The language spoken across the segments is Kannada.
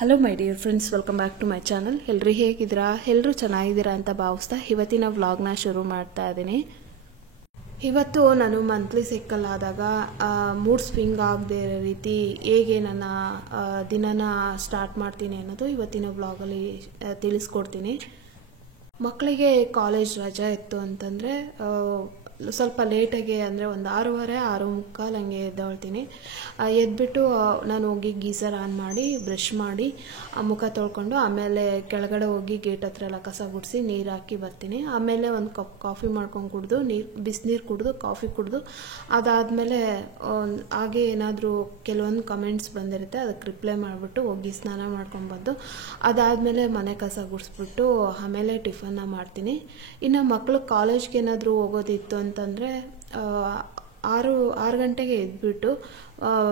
Hello my dear friends, welcome back to my channel. ಎಲ್ಲರೂ ಹೇಗಿದ್ದೀರಾ? ಎಲ್ಲರೂ ಚೆನ್ನಾಗಿದ್ದೀರಾ ಅಂತ ಭಾವಿಸ್ತಾ ಇವತ್ತಿನ ವ್ಲಾಗ್ನ ಶುರು ಮಾಡ್ತಾ ಇದ್ದೀನಿ. ಇವತ್ತು ನಾನು ಮಂತ್ಲಿ ಸೈಕಲ್ ಆದಾಗ ಮೂಡ್ ಸ್ವಿಂಗ್ ಆಗದೆ ಇರೋ ರೀತಿ ಹೇಗೆ ನನ್ನ ದಿನನ ಸ್ಟಾರ್ಟ್ ಮಾಡ್ತೀನಿ ಅನ್ನೋದು ಇವತ್ತಿನ ವ್ಲಾಗಲ್ಲಿ ತಿಳಿಸ್ಕೊಡ್ತೀನಿ. ಮಕ್ಕಳಿಗೆ ಕಾಲೇಜ್ ರಜೆ ಇತ್ತು ಅಂತಂದರೆ ಸ್ವಲ್ಪ ಲೇಟಾಗಿ ಅಂದರೆ ಒಂದು 6:30, 6:45 ಹಂಗೆ ಎದ್ದೇಳ್ತೀನಿ. ಎದ್ಬಿಟ್ಟು ನಾನು ಹೋಗಿ ಗೀಸರ್ ಆನ್ ಮಾಡಿ ಬ್ರಷ್ ಮಾಡಿ ಮುಖ ತೊಳ್ಕೊಂಡು ಆಮೇಲೆ ಕೆಳಗಡೆ ಹೋಗಿ ಗೇಟ್ ಹತ್ರ ಎಲ್ಲ ಕಸ ಗುಡಿಸಿ ನೀರು ಹಾಕಿ ಬರ್ತೀನಿ. ಆಮೇಲೆ ಒಂದು ಕಪ್ ಕಾಫಿ ಮಾಡ್ಕೊಂಡು ಕುಡಿದು ಬಿಸಿನೀರು ಕುಡಿದು ಕಾಫಿ ಕುಡಿದು ಅದಾದಮೇಲೆ ಹಾಗೆ ಏನಾದರೂ ಕೆಲವೊಂದು ಕಮೆಂಟ್ಸ್ ಬಂದಿರುತ್ತೆ, ಅದಕ್ಕೆ ರಿಪ್ಲೈ ಮಾಡಿಬಿಟ್ಟು ಹೋಗಿ ಸ್ನಾನ ಮಾಡ್ಕೊಂಡು ಅದಾದಮೇಲೆ ಮನೆ ಕಸ ಗುಡಿಸ್ಬಿಟ್ಟು ಆಮೇಲೆ ಟಿಫನ್ನ ಮಾಡ್ತೀನಿ. ಇನ್ನು ಮಕ್ಕಳು ಕಾಲೇಜ್ಗೆ ಏನಾದರೂ ಹೋಗೋದಿತ್ತು ಅಂತಂದರೆ 6 ಗಂಟೆಗೆ ಎದ್ಬಿಟ್ಟು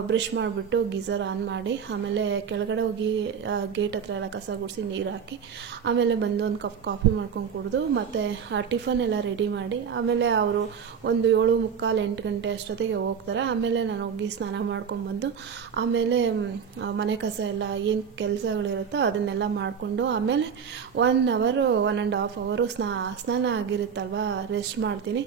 ಬ್ರಷ್ ಮಾಡಿಬಿಟ್ಟು ಗೀಸರ್ ಆನ್ ಮಾಡಿ ಆಮೇಲೆ ಕೆಳಗಡೆ ಹೋಗಿ ಗೇಟ್ ಹತ್ರ ಎಲ್ಲ ಕಸ ಗುಡಿಸಿ ನೀರು ಹಾಕಿ ಆಮೇಲೆ ಬಂದು ಒಂದು ಕಪ್ ಕಾಫಿ ಮಾಡ್ಕೊಂಡು ಕುಡಿದು ಮತ್ತು ಟಿಫನ್ ಎಲ್ಲ ರೆಡಿ ಮಾಡಿ ಆಮೇಲೆ ಅವರು ಒಂದು 7:45, 8 ಗಂಟೆ ಅಷ್ಟೊತ್ತಿಗೆ ಹೋಗ್ತಾರೆ. ಆಮೇಲೆ ನಾನು ಹೋಗಿ ಸ್ನಾನ ಮಾಡ್ಕೊಂಡ್ಬಂದು ಆಮೇಲೆ ಮನೆ ಕಸ ಎಲ್ಲ ಏನು ಕೆಲಸಗಳಿರುತ್ತೋ ಅದನ್ನೆಲ್ಲ ಮಾಡಿಕೊಂಡು ಆಮೇಲೆ 1 ಅವರ್ 1.5 ಅವರು ಸ್ನಾನ ಆಗಿರುತ್ತಲ್ವ, ರೆಸ್ಟ್ ಮಾಡ್ತೀನಿ.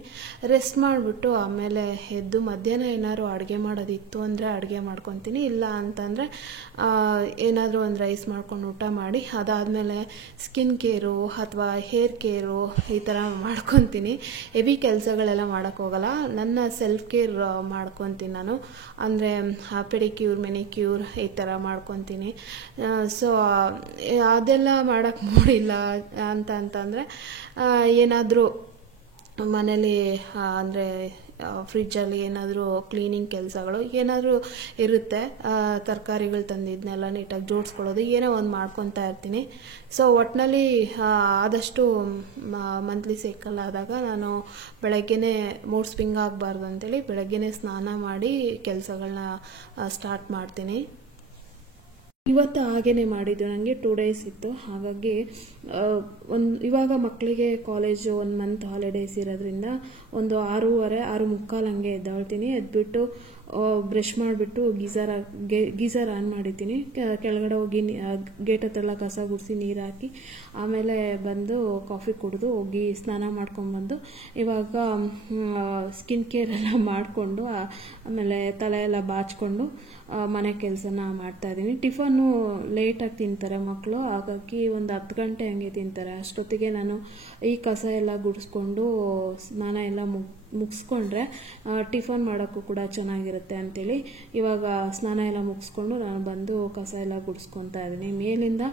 ರೆಸ್ಟ್ ಮಾಡಿಬಿಟ್ಟು ಆಮೇಲೆ ಎದ್ದು ಮಧ್ಯಾಹ್ನ ಏನಾದ್ರು ಅಡುಗೆ ಮಾಡೋದಿತ್ತು ಅಂದರೆ ಅಡುಗೆ ಮಾಡ್ಕೊತೀನಿ, ಇಲ್ಲ ಅಂತಂದರೆ ಏನಾದರೂ ಒಂದು ರೈಸ್ ಮಾಡ್ಕೊಂಡು ಊಟ ಮಾಡಿ ಅದಾದಮೇಲೆ ಸ್ಕಿನ್ ಕೇರು ಅಥವಾ ಹೇರ್ ಕೇರು ಈ ಥರ ಮಾಡ್ಕೊತೀನಿ. ಹೆವಿ ಕೆಲಸಗಳೆಲ್ಲ ಮಾಡೋಕ್ಕೋಗಲ್ಲ, ನನ್ನ ಸೆಲ್ಫ್ ಕೇರ್ ಮಾಡ್ಕೊತೀನಿ ನಾನು. ಅಂದರೆ ಪೆಡಿಕ್ಯೂರ್, ಮೆನಿಕ್ಯೂರ್ ಈ ಥರ ಮಾಡ್ಕೊತೀನಿ. ಸೊ ಅದೆಲ್ಲ ಮಾಡೋಕ್ಕೆ ಮೂಡಿಲ್ಲ ಅಂತಂದರೆ ಏನಾದರೂ ಮನೇಲಿ ಅಂದರೆ ಫ್ರಿಜ್ಜಲ್ಲಿ ಏನಾದರೂ ಕ್ಲೀನಿಂಗ್ ಕೆಲಸಗಳು ಏನಾದರೂ ಇರುತ್ತೆ, ತರಕಾರಿಗಳು ತಂದಿದ್ದನ್ನೆಲ್ಲ ನೀಟಾಗಿ ಜೋಡಿಸ್ಕೊಳ್ಳೋದು ಏನೋ ಒಂದು ಮಾಡ್ಕೊತಾ ಇರ್ತೀನಿ. ಸೊ ಒಟ್ಟಿನಲ್ಲಿ ಆದಷ್ಟು ಮಂತ್ಲಿ ಸೈಕಲ್ ಆದಾಗ ನಾನು ಬೆಳಗ್ಗೆನೇ ಮೂಡ್ ಸ್ವಿಂಗ್ ಆಗಬಾರ್ದು ಅಂತೇಳಿ ಬೆಳಗ್ಗೆನೇ ಸ್ನಾನ ಮಾಡಿ ಕೆಲಸಗಳನ್ನ ಸ್ಟಾರ್ಟ್ ಮಾಡ್ತೀನಿ. ಇವತ್ತು ಹಾಗೇ ಮಾಡಿದ್ದು, ನನಗೆ 2 ಡೇಸ್ ಇತ್ತು. ಹಾಗಾಗಿ ಇವಾಗ ಮಕ್ಕಳಿಗೆ ಕಾಲೇಜು 1 ಮಂತ್ ಹಾಲಿಡೇಸ್ ಇರೋದ್ರಿಂದ ಒಂದು 6:30, 6:45 ಹಂಗೆ ಎದ್ದೇಳ್ತೀನಿ. ಎದ್ಬಿಟ್ಟು ಬ್ರಷ್ ಮಾಡಿಬಿಟ್ಟು ಗೀಸರ್ ಆನ್ ಮಾಡಿದ್ದೀನಿ. ಕೆಳಗಡೆ ಹೋಗಿ ಗೇಟ್ ಹತ್ರೆಲ್ಲ ಕಸ ಗುಡಿಸಿ ನೀರು ಹಾಕಿ ಆಮೇಲೆ ಬಂದು ಕಾಫಿ ಕುಡಿದು ಹೋಗಿ ಸ್ನಾನ ಮಾಡ್ಕೊಂಡ್ಬಂದು ಇವಾಗ ಸ್ಕಿನ್ ಕೇರ್ ಎಲ್ಲ ಮಾಡಿಕೊಂಡು ಆಮೇಲೆ ತಲೆ ಎಲ್ಲ ಬಾಚ್ಕೊಂಡು ಮನೆ ಕೆಲಸನ ಮಾಡ್ತಾಯಿದ್ದೀನಿ. ಟಿಫನ್ನು ಲೇಟಾಗಿ ತಿಂತಾರೆ ಮಕ್ಕಳು, ಹಾಗಾಗಿ ಒಂದು 10 ಗಂಟೆ ಹಂಗೆ ತಿಂತಾರೆ. ಅಷ್ಟೊತ್ತಿಗೆ ನಾನು ಈ ಕಸ ಎಲ್ಲ ಗುಡಿಸ್ಕೊಂಡು ಸ್ನಾನ ಎಲ್ಲ ಮುಗಿಸ್ಕೊಂಡ್ರೆ ಟಿಫನ್ ಮಾಡೋಕ್ಕೂ ಕೂಡ ಚೆನ್ನಾಗಿರುತ್ತೆ ಅಂಥೇಳಿ ಇವಾಗ ಸ್ನಾನ ಎಲ್ಲ ಮುಗಿಸ್ಕೊಂಡು ನಾನು ಬಂದು ಕಸ ಎಲ್ಲ ಗುಡಿಸ್ಕೊತಾ ಇದ್ದೀನಿ. ಮೇಲಿಂದ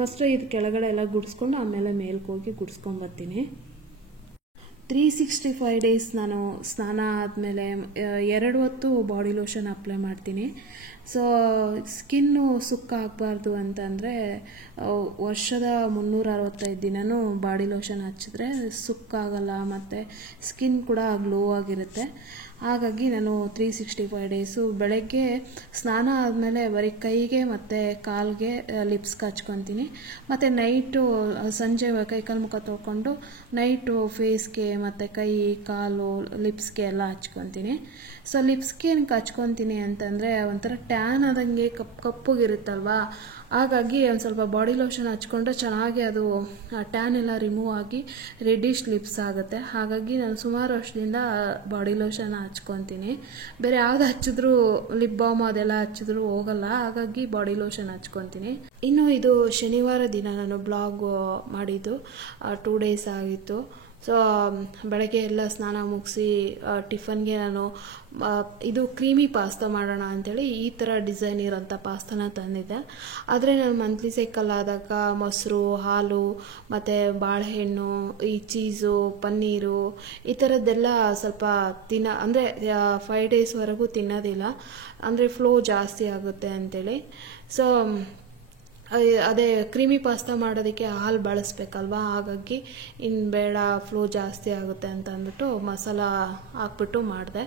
ಫಸ್ಟ್ ಇದು ಕೆಳಗಡೆ ಎಲ್ಲ ಗುಡಿಸ್ಕೊಂಡು ಆಮೇಲೆ ಮೇಲ್ಗೆ ಹೋಗಿ ಗುಡಿಸ್ಕೊಂಬರ್ತೀನಿ. 365 ಡೇಸ್ ನಾನು ಸ್ನಾನ ಆದಮೇಲೆ 2 ಹೊತ್ತು ಬಾಡಿ ಲೋಷನ್ ಅಪ್ಲೈ ಮಾಡ್ತೀನಿ. ಸೊ ಸ್ಕಿನ್ನು ಸುಕ್ಕ ಆಗಬಾರ್ದು ಅಂತಂದರೆ ವರ್ಷದ 365 ದಿನವೂ ಬಾಡಿ ಲೋಷನ್ ಹಚ್ಚಿದ್ರೆ ಸುಕ್ಕಾಗಲ್ಲ ಮತ್ತು ಸ್ಕಿನ್ ಕೂಡ ಗ್ಲೋ ಆಗಿರುತ್ತೆ. ಹಾಗಾಗಿ ನಾನು 365 ಡೇಸು ಬೆಳಗ್ಗೆ ಸ್ನಾನ ಆದಮೇಲೆ ಬರೀ ಕೈಗೆ ಮತ್ತು ಕಾಲಿಗೆ ಲಿಪ್ಸ್ಗೆ ಹಚ್ಕೊತೀನಿ. ಮತ್ತು ನೈಟು ಸಂಜೆ ಕೈಕಾಲು ಮುಖ ತೊಳ್ಕೊಂಡು ನೈಟು ಫೇಸ್ಗೆ ಮತ್ತು ಕೈ ಕಾಲು ಲಿಪ್ಸ್ಗೆ ಎಲ್ಲ ಹಚ್ಕೊತೀನಿ. ಸೊ ಲಿಪ್ಸ್ಗೆ ಏನಕ್ಕೆ ಹಚ್ಕೊತೀನಿ ಅಂತಂದರೆ ಒಂಥರ ಟ್ಯಾನ್ ಆದಂಗೆ ಕಪ್ಪಗಿರುತ್ತಲ್ವ, ಹಾಗಾಗಿ ಒಂದು ಸ್ವಲ್ಪ ಬಾಡಿ ಲೋಷನ್ ಹಚ್ಕೊಂಡ್ರೆ ಚೆನ್ನಾಗಿ ಅದು ಟ್ಯಾನ್ ಎಲ್ಲ ರಿಮೂವ್ ಆಗಿ ರೆಡ್ಡಿಶ್ ಲಿಪ್ಸ್ ಆಗುತ್ತೆ. ಹಾಗಾಗಿ ನಾನು ಸುಮಾರು ವರ್ಷದಿಂದ ಬಾಡಿ ಲೋಷನ್ ಹಚ್ಕೊತೀನಿ. ಬೇರೆ ಯಾವ್ದು ಹಚ್ಚಿದ್ರೂ ಲಿಪ್ ಬಾಮ್ ಅದೆಲ್ಲ ಹಚ್ಚಿದ್ರೂ ಹೋಗಲ್ಲ, ಹಾಗಾಗಿ ಬಾಡಿ ಲೋಷನ್ ಹಚ್ಕೊತೀನಿ. ಇನ್ನು ಇದು ಶನಿವಾರ ದಿನ ನಾನು ಬ್ಲಾಗ್ ಮಾಡಿದ್ದು, 2 ಡೇಸ್ ಆಗಿತ್ತು. ಸೊ ಬೆಳಗ್ಗೆ ಎಲ್ಲ ಸ್ನಾನ ಮುಗಿಸಿ ಟಿಫನ್ಗೆ ನಾನು ಇದು ಕ್ರೀಮಿ ಪಾಸ್ತಾ ಮಾಡೋಣ ಅಂಥೇಳಿ ಈ ಥರ ಡಿಸೈನ್ ಇರೋಂಥ ಪಾಸ್ತಾನ ತಂದಿದ್ದೆ. ಆದರೆ ನಾನು ಮಂತ್ಲಿ ಸೈಕಲ್ ಆದಾಗ ಮೊಸರು, ಹಾಲು ಮತ್ತು ಬಾಳೆಹಣ್ಣು, ಈ ಚೀಸು, ಪನ್ನೀರು ಈ ಥರದ್ದೆಲ್ಲ ಸ್ವಲ್ಪ ಅಂದರೆ 5 ಡೇಸ್ವರೆಗೂ ತಿನ್ನೋದಿಲ್ಲ, ಅಂದರೆ ಫ್ಲೋ ಜಾಸ್ತಿ ಆಗುತ್ತೆ ಅಂಥೇಳಿ. ಸೊ ಅದೇ ಕ್ರೀಮಿ ಪಾಸ್ತಾ ಮಾಡೋದಕ್ಕೆ ಹಾಲು ಬಳಸಬೇಕಲ್ವ, ಹಾಗಾಗಿ ಇನ್ನು ಬೇಡ ಫ್ಲೋ ಜಾಸ್ತಿ ಆಗುತ್ತೆ ಅಂತ ಅಂದ್ಬಿಟ್ಟು ಮಸಾಲ ಹಾಕ್ಬಿಟ್ಟು ಮಾಡಿದೆ.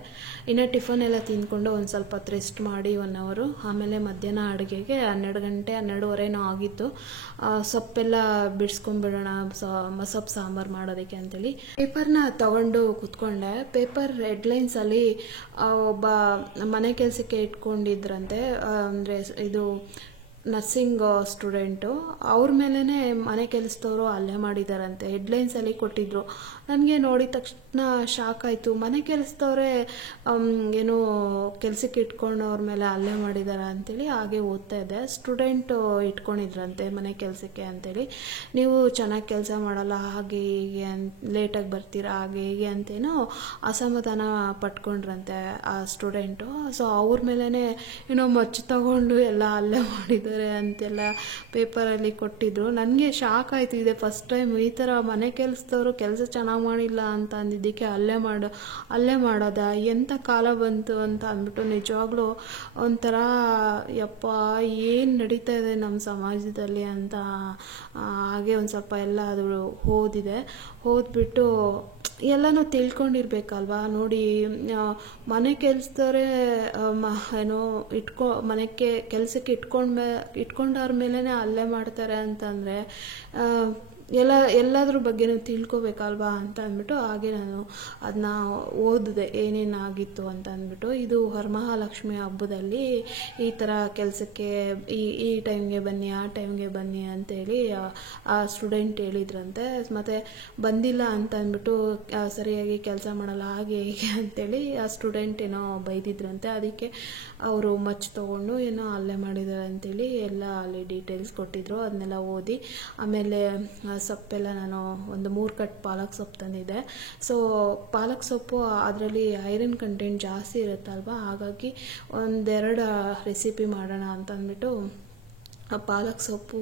ಇನ್ನು ಟಿಫನ್ ಎಲ್ಲ ತಿಂದ್ಕೊಂಡು ಒಂದು ಸ್ವಲ್ಪ ಹೊತ್ತು ರೆಸ್ಟ್ ಮಾಡಿ 1 ಅವರು ಆಮೇಲೆ ಮಧ್ಯಾಹ್ನ ಅಡುಗೆಗೆ 12 ಗಂಟೆ 12:30 ಆಗಿತ್ತು. ಸೊಪ್ಪೆಲ್ಲ ಬಿಡಿಸ್ಕೊಂಡ್ಬಿಡೋಣ ಸೊಪ್ಪು ಸಾಂಬಾರು ಮಾಡೋದಕ್ಕೆ ಅಂತೇಳಿ ಪೇಪರ್ನ ತಗೊಂಡು ಕೂತ್ಕೊಂಡೆ. ಪೇಪರ್ ಹೆಡ್ಲೈನ್ಸಲ್ಲಿ ಒಬ್ಬ ಮನೆ ಕೆಲಸಕ್ಕೆ ಇಟ್ಕೊಂಡಿದ್ರಂತೆ, ಅಂದರೆ ಇದು ನರ್ಸಿಂಗ್ ಸ್ಟೂಡೆಂಟು. ಅವ್ರ ಮೇಲೇ ಮನೆ ಕೆಲಸದವರು ಹಲ್ಲೆ ಮಾಡಿದಾರಂತೆ. ಹೆಡ್ಲೈನ್ಸಲ್ಲಿ ಕೊಟ್ಟಿದ್ರು. ನನಗೆ ನೋಡಿದ ತಕ್ಷಣ ಶಾಕ್ ಆಯಿತು. ಮನೆ ಕೆಲಸದವರೇ ಏನು ಕೆಲಸಕ್ಕೆ ಇಟ್ಕೊಂಡು ಅವ್ರ ಮೇಲೆ ಹಲ್ಲೆ ಮಾಡಿದಾರ ಅಂತೇಳಿ ಹಾಗೆ ಓದ್ತಾ ಇದ್ದೆ. ಸ್ಟೂಡೆಂಟು ಇಟ್ಕೊಂಡಿದ್ರಂತೆ ಮನೆ ಕೆಲಸಕ್ಕೆ ಅಂತೇಳಿ. ನೀವು ಚೆನ್ನಾಗಿ ಕೆಲಸ ಮಾಡಲ್ಲ, ಹಾಗೆ ಹೀಗೆ ಲೇಟಾಗಿ ಬರ್ತೀರಾ, ಹಾಗೆ ಹೀಗೆ ಅಂತೇನೋ ಅಸಮಾಧಾನ ಪಟ್ಕೊಂಡ್ರಂತೆ ಆ ಸ್ಟೂಡೆಂಟು. ಸೊ ಅವ್ರ ಮೇಲೇ ಏನೋ ಮಚ್ಚು ತಗೊಂಡು ಎಲ್ಲ ಹಲ್ಲೆ ಮಾಡಿದ್ದಾರೆ ಅಂತೆಲ್ಲ ಪೇಪರಲ್ಲಿ ಕೊಟ್ಟಿದ್ರು. ನನಗೆ ಶಾಕ್ ಆಯಿತು. ಇದೆ ಫಸ್ಟ್ ಟೈಮ್ ಈ ಥರ ಮನೆ ಕೆಲಸದವರು ಕೆಲಸ ಚೆನ್ನಾಗಿ ಮಾಡಿಲ್ಲ ಅಂತ ಅಂದಿದ್ದಕ್ಕೆ ಹಲ್ಲೆ ಮಾಡೋದ, ಎಂಥ ಕಾಲ ಬಂತು ಅಂತ ಅಂದ್ಬಿಟ್ಟು ನಿಜವಾಗ್ಲೂ ಒಂಥರ ಯಪ್ಪ ಏನು ನಡೀತಾ ಇದೆ ನಮ್ಮ ಸಮಾಜದಲ್ಲಿ ಅಂತ ಹಾಗೆ ಒಂದು ಸ್ವಲ್ಪ ಎಲ್ಲ ಅದು ಓದ್ಬಿಟ್ಟು ಎಲ್ಲನೂ ತಿಳ್ಕೊಂಡಿರ್ಬೇಕಲ್ವಾ. ನೋಡಿ, ಮನೆ ಕೆಲಸದವರೇ ಏನೋ ಮನೆಗೆ ಕೆಲಸಕ್ಕೆ ಇಟ್ಕೊಂಡವ್ರ ಮೇಲೇ ಹಲ್ಲೆ ಮಾಡ್ತಾರೆ ಅಂತಂದರೆ ಎಲ್ಲದ್ರ ಬಗ್ಗೆನೂ ತಿಳ್ಕೊಬೇಕಲ್ವಾ ಅಂತ ಅಂದ್ಬಿಟ್ಟು ಹಾಗೆ ನಾನು ಅದನ್ನ ಓದಿದೆ ಏನೇನಾಗಿತ್ತು ಅಂತ ಅಂದ್ಬಿಟ್ಟು. ಇದು ವರಮಹಾಲಕ್ಷ್ಮಿ ಹಬ್ಬದಲ್ಲಿ ಈ ಥರ ಕೆಲಸಕ್ಕೆ ಈ ಟೈಮ್ಗೆ ಬನ್ನಿ, ಆ ಟೈಮ್ಗೆ ಬನ್ನಿ ಅಂತೇಳಿ ಆ ಸ್ಟೂಡೆಂಟ್ ಹೇಳಿದ್ರಂತೆ. ಮತ್ತು ಬಂದಿಲ್ಲ ಅಂತ ಅಂದ್ಬಿಟ್ಟು ಸರಿಯಾಗಿ ಕೆಲಸ ಮಾಡಲ್ಲ, ಹಾಗೆ ಹೀಗೆ ಅಂತೇಳಿ ಆ ಸ್ಟೂಡೆಂಟ್ ಏನೋ ಬೈದಿದ್ರಂತೆ. ಅದಕ್ಕೆ ಅವರು ಮಚ್ಚು ತೊಗೊಂಡು ಏನೋ ಹಲ್ಲೆ ಮಾಡಿದ್ದಾರೆ ಅಂತೇಳಿ ಎಲ್ಲ ಅಲ್ಲಿ ಡೀಟೇಲ್ಸ್ ಕೊಟ್ಟಿದ್ರು. ಅದನ್ನೆಲ್ಲ ಓದಿ ಆಮೇಲೆ ಸೊಪ್ಪೆಲ್ಲ ನಾನು ಒಂದು 3 ಕಟ್ ಪಾಲಕ್ ಸೊಪ್ಪು ತಂದಿದ್ದೆ. ಸೊ ಪಾಲಕ್ ಸೊಪ್ಪು ಅದರಲ್ಲಿ ಐರನ್ ಕಂಟೆಂಟ್ ಜಾಸ್ತಿ ಇರುತ್ತಲ್ವ, ಹಾಗಾಗಿ 1-2 ರೆಸಿಪಿ ಮಾಡೋಣ ಅಂತ ಅಂದ್ಬಿಟ್ಟು ಪಾಲಕ್ ಸೊಪ್ಪು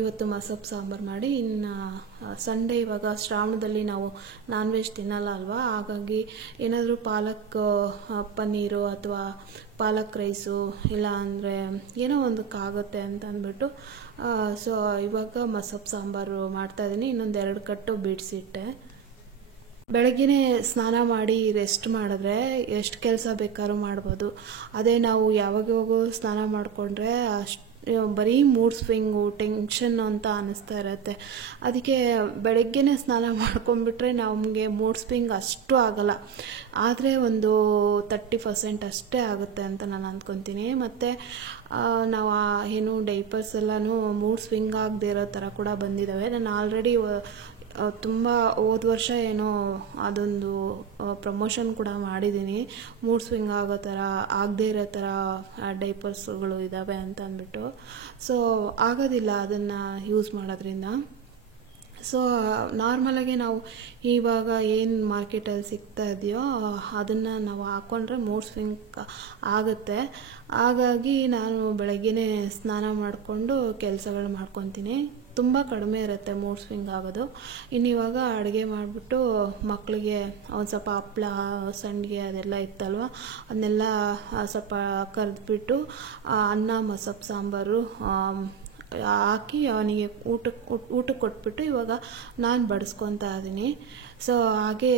ಇವತ್ತು ಮಸೊಪ್ಪು ಸಾಂಬಾರು ಮಾಡಿ, ಇನ್ನು ಸಂಡೇ ಇವಾಗ ಶ್ರಾವಣದಲ್ಲಿ ನಾವು ನಾನ್ ವೆಜ್ ತಿನ್ನಲ್ಲ ಅಲ್ವಾ, ಹಾಗಾಗಿ ಏನಾದರೂ ಪಾಲಕ್ ಪನ್ನೀರು ಅಥವಾ ಪಾಲಕ್ ರೈಸು ಇಲ್ಲ ಅಂದರೆ ಏನೋ ಒಂದಕ್ಕಾಗುತ್ತೆ ಅಂತ ಅಂದ್ಬಿಟ್ಟು ಸೊ ಇವಾಗ ಮಸೊಪ್ಪು ಸಾಂಬಾರು ಮಾಡ್ತಾಯಿದ್ದೀನಿ. ಇನ್ನೊಂದು 2 ಕಟ್ಟು ಬಿಡಿಸಿಟ್ಟೆ. ಬೆಳಗ್ಗೆನೇ ಸ್ನಾನ ಮಾಡಿ ರೆಸ್ಟ್ ಮಾಡಿದ್ರೆ ಎಷ್ಟು ಕೆಲಸ ಬೇಕಾದ್ರೂ ಮಾಡ್ಬೋದು. ಅದೇ ನಾವು ಯಾವಾಗೋ ಸ್ನಾನ ಮಾಡಿಕೊಂಡ್ರೆ ಬರೀ ಮೂಡ್ ಸ್ವಿಂಗು, ಟೆನ್ಷನ್ ಅಂತ ಅನ್ನಿಸ್ತಾ ಇರುತ್ತೆ. ಅದಕ್ಕೆ ಬೆಳಗ್ಗೆನೇ ಸ್ನಾನ ಮಾಡ್ಕೊಂಡ್ಬಿಟ್ರೆ ನಮಗೆ ಮೂಡ್ ಸ್ವಿಂಗ್ ಅಷ್ಟು ಆಗಲ್ಲ, ಆದರೆ ಒಂದು 30% ಅಷ್ಟೇ ಆಗುತ್ತೆ ಅಂತ ನಾನು ಅಂದ್ಕೊತೀನಿ. ಮತ್ತು ನಾವು ಏನು ಡೈಪರ್ಸ್ ಎಲ್ಲನೂ ಮೂಡ್ ಸ್ವಿಂಗ್ ಆಗದೆ ಇರೋ ಥರ ಕೂಡ ಬಂದಿದ್ದಾವೆ. ನಾನು ಆಲ್ರೆಡಿ ತುಂಬ ಹೋದ ವರ್ಷ ಏನೋ ಅದೊಂದು ಪ್ರಮೋಷನ್ ಕೂಡ ಮಾಡಿದ್ದೀನಿ. ಮೂಡ್ ಸ್ವಿಂಗ್ ಆಗೋ ಥರ ಆಗದೇ ಇರೋ ಥರ ಡೈಪರ್ಸ್ಗಳು ಇದ್ದಾವೆ ಅಂತ ಅಂದ್ಬಿಟ್ಟು. ಸೊ ಆಗೋದಿಲ್ಲ ಅದನ್ನು ಯೂಸ್ ಮಾಡೋದ್ರಿಂದ. ಸೊ ನಾರ್ಮಲಾಗಿ ನಾವು ಇವಾಗ ಏನು ಮಾರ್ಕೆಟಲ್ಲಿ ಸಿಗ್ತಾ ಇದೆಯೋ ಅದನ್ನು ನಾವು ಹಾಕ್ಕೊಂಡ್ರೆ ಮೂಡ್ ಸ್ವಿಂಗ್ ಆಗುತ್ತೆ. ಹಾಗಾಗಿ ನಾನು ಬೆಳಗ್ಗೆನೇ ಸ್ನಾನ ಮಾಡಿಕೊಂಡು ಕೆಲಸಗಳು ಮಾಡ್ಕೊತೀನಿ. ತುಂಬ ಕಡಿಮೆ ಇರುತ್ತೆ ಮೂಡ್ ಸ್ವಿಂಗ್ ಆಗೋದು. ಇನ್ನು ಇವಾಗ ಅಡುಗೆ ಮಾಡಿಬಿಟ್ಟು ಮಕ್ಕಳಿಗೆ ಒಂದು ಸ್ವಲ್ಪ ಹಪ್ಪಳ, ಸಂಡಿಗೆ ಅದೆಲ್ಲ ಇತ್ತಲ್ವ, ಅದನ್ನೆಲ್ಲ ಸ್ವಲ್ಪ ಕರೆದ್ಬಿಟ್ಟು ಅನ್ನ ಮಸೊಪ್ಪು ಸಾಂಬಾರು ಹಾಕಿ ಅವನಿಗೆ ಊಟಕ್ಕೆ ಕೊಟ್ಬಿಟ್ಟು ಇವಾಗ ನಾನು ಬಡಿಸ್ಕೊತಾ ಇದ್ದೀನಿ. ಸೊ ಹಾಗೆ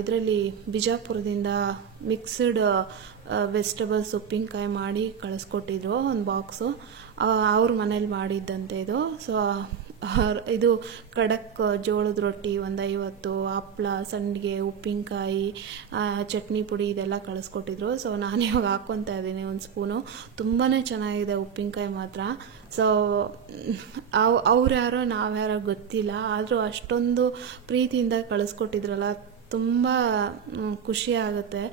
ಇದರಲ್ಲಿ ಬಿಜಾಪುರದಿಂದ ಮಿಕ್ಸ್ಡ್ ವೆಜಿಟೇಬಲ್ಸ್ ಉಪ್ಪಿನಕಾಯಿ ಮಾಡಿ ಕಳಿಸ್ಕೊಟ್ಟಿದ್ರು ಒಂದು ಬಾಕ್ಸು. ಅವ್ರ ಮನೇಲಿ ಮಾಡಿದ್ದಂತೆ ಇದು. ಸೊ ಇದು ಖಡಕ್ ಜೋಳದ ರೊಟ್ಟಿ 150, ಹಪ್ಪಳ, ಸಂಡಿಗೆ, ಉಪ್ಪಿನಕಾಯಿ, ಚಟ್ನಿ ಪುಡಿ ಇದೆಲ್ಲ ಕಳಿಸ್ಕೊಟ್ಟಿದ್ರು. ಸೊ ನಾನು ಇವಾಗ ಹಾಕ್ಕೊತಾ ಇದ್ದೀನಿ 1 ಸ್ಪೂನು. ತುಂಬಾ ಚೆನ್ನಾಗಿದೆ ಉಪ್ಪಿನಕಾಯಿ ಮಾತ್ರ. ಸೊ ಅವ್ರ್ಯಾರೋ ನಾವ್ಯಾರೋ ಗೊತ್ತಿಲ್ಲ, ಆದರೂ ಅಷ್ಟೊಂದು ಪ್ರೀತಿಯಿಂದ ಕಳಿಸ್ಕೊಟ್ಟಿದ್ರಲ್ಲ, ತುಂಬ ಖುಷಿ ಆಗುತ್ತೆ.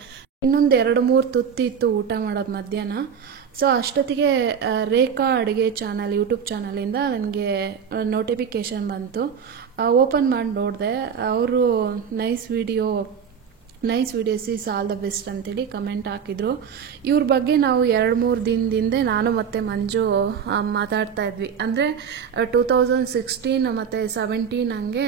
ಇನ್ನೊಂದು 2-3 ತುತ್ತಿತ್ತು ಊಟ ಮಾಡೋದು ಮಧ್ಯಾಹ್ನ. ಸೊ ಅಷ್ಟೊತ್ತಿಗೆ ರೇಖಾ ಅಡುಗೆ ಚಾನಲ್ ಯೂಟ್ಯೂಬ್ ಚಾನಲಿಂದ ನನಗೆ ನೋಟಿಫಿಕೇಷನ್ ಬಂತು. ಓಪನ್ ಮಾಡಿ ನೋಡಿದೆ. ಅವರು nice videos is all the best ಅಂತೇಳಿ ಕಮೆಂಟ್ ಹಾಕಿದ್ರು. ಇವ್ರ ಬಗ್ಗೆ ನಾವು 2-3 ದಿನದಿಂದ ನಾನು ಮತ್ತು ಮಂಜು ಮಾತಾಡ್ತಾ ಇದ್ವಿ. ಅಂದರೆ 2016 ಮತ್ತು 17 ಹಂಗೆ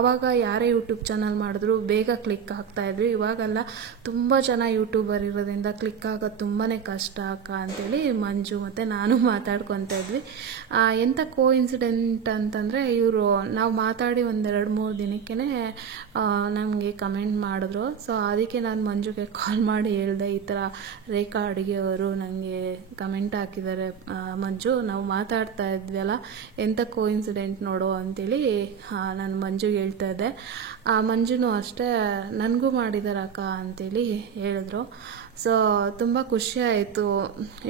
ಆವಾಗ ಯಾರೇ ಯೂಟ್ಯೂಬ್ ಚಾನಲ್ ಮಾಡಿದ್ರು ಬೇಗ ಕ್ಲಿಕ್ ಆಗ್ತಾ ಇದ್ವಿ. ಇವಾಗೆಲ್ಲ ತುಂಬ ಜನ ಯೂಟ್ಯೂಬರ್ ಇರೋದ್ರಿಂದ ಕ್ಲಿಕ್ ಆಗೋದು ತುಂಬಾ ಕಷ್ಟ ಅಕ್ಕ ಅಂತೇಳಿ ಮಂಜು ಮತ್ತು ನಾನು ಮಾತಾಡ್ಕೊತಾ ಇದ್ವಿ. ಎಂಥ ಕೋಇನ್ಸಿಡೆಂಟ್ ಅಂತಂದರೆ, ಇವರು ನಾವು ಮಾತಾಡಿ 1-2-3 ದಿನಕ್ಕೇ ನಮಗೆ ಕಮೆಂಟ್ ಮಾಡಿ ಮಾಡಿದ್ರು. ಸೊ ಅದಕ್ಕೆ ನಾನು ಮಂಜುಗೆ ಕಾಲ್ ಮಾಡಿ ಹೇಳಿದೆ, ಈ ಥರ ರೇಖಾ ಅಡುಗೆಯವರು ನನಗೆ ಕಮೆಂಟ್ ಹಾಕಿದ್ದಾರೆ, ಮಂಜು ನಾವು ಮಾತಾಡ್ತಾ ಇದ್ವಲ್ಲ ಎಂಥ ಕೋಇನ್ಸಿಡೆಂಟ್ ನೋಡು ಅಂತೇಳಿ ನಾನು ಮಂಜುಗೆ ಹೇಳ್ತಾ ಇದ್ದೆ. ಮಂಜುನೂ ಅಷ್ಟೇ ನನಗೂ ಮಾಡಿದಾರಕ್ಕ ಅಂತೇಳಿ ಹೇಳಿದ್ರು. ಸೊ ತುಂಬ ಖುಷಿ ಆಯಿತು.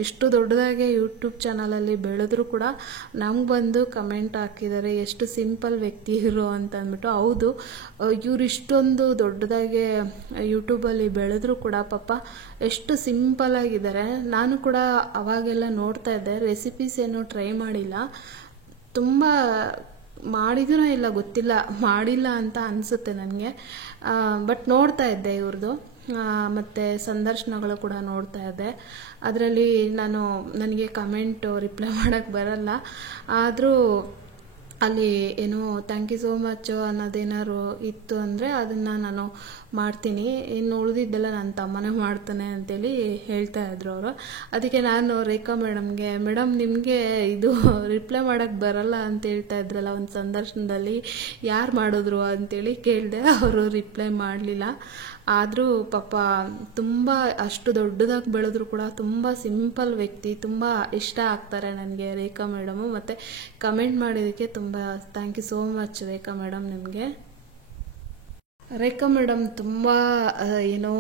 ಎಷ್ಟು ದೊಡ್ಡದಾಗಿ ಯೂಟ್ಯೂಬ್ ಚಾನಲಲ್ಲಿ ಬೆಳೆದ್ರು ಕೂಡ ನಮ್ಗೆ ಬಂದು ಕಮೆಂಟ್ ಹಾಕಿದ್ದಾರೆ, ಎಷ್ಟು ಸಿಂಪಲ್ ವ್ಯಕ್ತಿ ಇರು ಅಂತ ಅಂದ್ಬಿಟ್ಟು. ಹೌದು, ಇವ್ರು ಇಷ್ಟೊಂದು ದೊಡ್ಡದಾಗೆ ಯೂಟ್ಯೂಬಲ್ಲಿ ಬೆಳೆದ್ರು ಕೂಡ ಪಾಪ ಎಷ್ಟು ಸಿಂಪಲ್ ಆಗಿದ್ದಾರೆ. ನಾನು ಕೂಡ ಅವಾಗೆಲ್ಲ ನೋಡ್ತಾ ಇದ್ದೆ, ರೆಸಿಪೀಸ್ ಏನೂ ಟ್ರೈ ಮಾಡಿಲ್ಲ, ತುಂಬ ಮಾಡಿದ್ರೂ ಇಲ್ಲ ಗೊತ್ತಿಲ್ಲ, ಮಾಡಿಲ್ಲ ಅಂತ ಅನಿಸುತ್ತೆ ನನಗೆ. ಬಟ್ ನೋಡ್ತಾ ಇದ್ದೆ ಇವ್ರದ್ದು, ಮತ್ತು ಸಂದರ್ಶನಗಳು ಕೂಡ ನೋಡ್ತಾ ಇದ್ದೆ. ಅದರಲ್ಲಿ ನನಗೆ ಕಮೆಂಟು ರಿಪ್ಲೈ ಮಾಡೋಕ್ಕೆ ಬರಲ್ಲ, ಆದರೂ ಅಲ್ಲಿ ಏನೋ ಥ್ಯಾಂಕ್ ಯು ಸೋ ಮಚ್ ಅನ್ನೋದೇನಾದ್ರು ಇತ್ತು ಅಂದರೆ ಅದನ್ನು ನಾನು ಮಾಡ್ತೀನಿ, ಇನ್ನು ಉಳಿದಿದ್ದೆಲ್ಲ ನನ್ನ ತಮ್ಮನೇ ಮಾಡ್ತಾನೆ ಅಂತೇಳಿ ಹೇಳ್ತಾ ಇದ್ರು ಅವರು. ಅದಕ್ಕೆ ನಾನು ರೇಖಾ ಮೇಡಮ್ಗೆ, ಮೇಡಮ್ ನಿಮಗೆ ಇದು ರಿಪ್ಲೈ ಮಾಡೋಕ್ಕೆ ಬರಲ್ಲ ಅಂತ ಹೇಳ್ತಾ ಇದ್ರಲ್ಲ ಒಂದು ಸಂದರ್ಶನದಲ್ಲಿ, ಯಾರು ಮಾಡಿದ್ರು ಅಂತೇಳಿ ಕೇಳಿದೆ. ಅವರು ರಿಪ್ಲೈ ಮಾಡಲಿಲ್ಲ. ಆದರೂ ಪಾಪ ತುಂಬ ಅಷ್ಟು ದೊಡ್ಡದಾಗಿ ಬೆಳೆದ್ರು ಕೂಡ ತುಂಬ ಸಿಂಪಲ್ ವ್ಯಕ್ತಿ, ತುಂಬ ಇಷ್ಟ ಆಗ್ತಾರೆ ನನಗೆ ರೇಖಾ ಮೇಡಮು. ಮತ್ತು ಕಮೆಂಟ್ ಮಾಡಿದ್ದಕ್ಕೆ ತುಂಬ thank you so much Rekha madam ನಿಮಗೆ. ರೇಖಾ ಮೇಡಮ್ ತುಂಬ ಏನೋ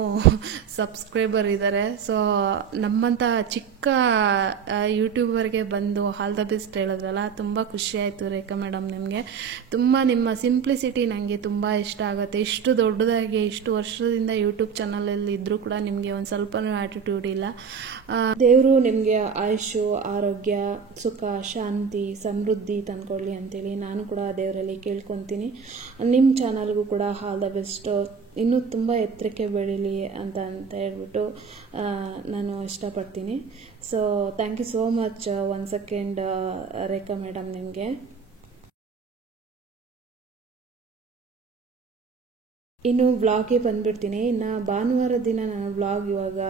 ಸಬ್ಸ್ಕ್ರೈಬರ್ ಇದ್ದಾರೆ. ಸೊ ನಮ್ಮಂಥ ಚಿಕ್ಕ ಯೂಟ್ಯೂಬರ್ಗೆ ಬಂದು ಆಲ್ ದ ಬೆಸ್ಟ್ ಹೇಳಿದ್ರಲ್ಲ, ತುಂಬ ಖುಷಿ ಆಯಿತು ರೇಖಾ ಮೇಡಮ್ ನಿಮಗೆ. ತುಂಬ ನಿಮ್ಮ ಸಿಂಪ್ಲಿಸಿಟಿ ನನಗೆ ತುಂಬ ಇಷ್ಟ ಆಗುತ್ತೆ. ಇಷ್ಟು ದೊಡ್ಡದಾಗಿ ಇಷ್ಟು ವರ್ಷದಿಂದ ಯೂಟ್ಯೂಬ್ ಚಾನಲಲ್ಲಿ ಇದ್ದರೂ ಕೂಡ ನಿಮಗೆ ಒಂದು ಸ್ವಲ್ಪನೂ ಆ್ಯಟಿಟ್ಯೂಡ್ ಇಲ್ಲ. ದೇವರು ನಿಮಗೆ ಆಯುಷು, ಆರೋಗ್ಯ, ಸುಖ, ಶಾಂತಿ, ಸಮೃದ್ಧಿ ತಂದ್ಕೊಳ್ಳಿ ಅಂತೇಳಿ ನಾನು ಕೂಡ ದೇವರಲ್ಲಿ ಕೇಳ್ಕೊತೀನಿ. ನಿಮ್ಮ ಚಾನಲ್ಗೂ ಕೂಡ ಆಲ್ ದ ಬೆಸ್ಟ್, ಇನ್ನೂ ತುಂಬ ಎತ್ತರಕ್ಕೆ ಬೆಳೀಲಿ ಅಂತ ಹೇಳ್ಬಿಟ್ಟು ನಾನು ಇಷ್ಟಪಡ್ತೀನಿ. So thank you so much one second Rekha madam ನಿಮಗೆ. ಇನ್ನು ವ್ಲಾಗ್ಗೆ ಬಂದುಬಿಡ್ತೀನಿ. ಇನ್ನು ಭಾನುವಾರ ದಿನ ನಾನು ವ್ಲಾಗ್ ಇವಾಗ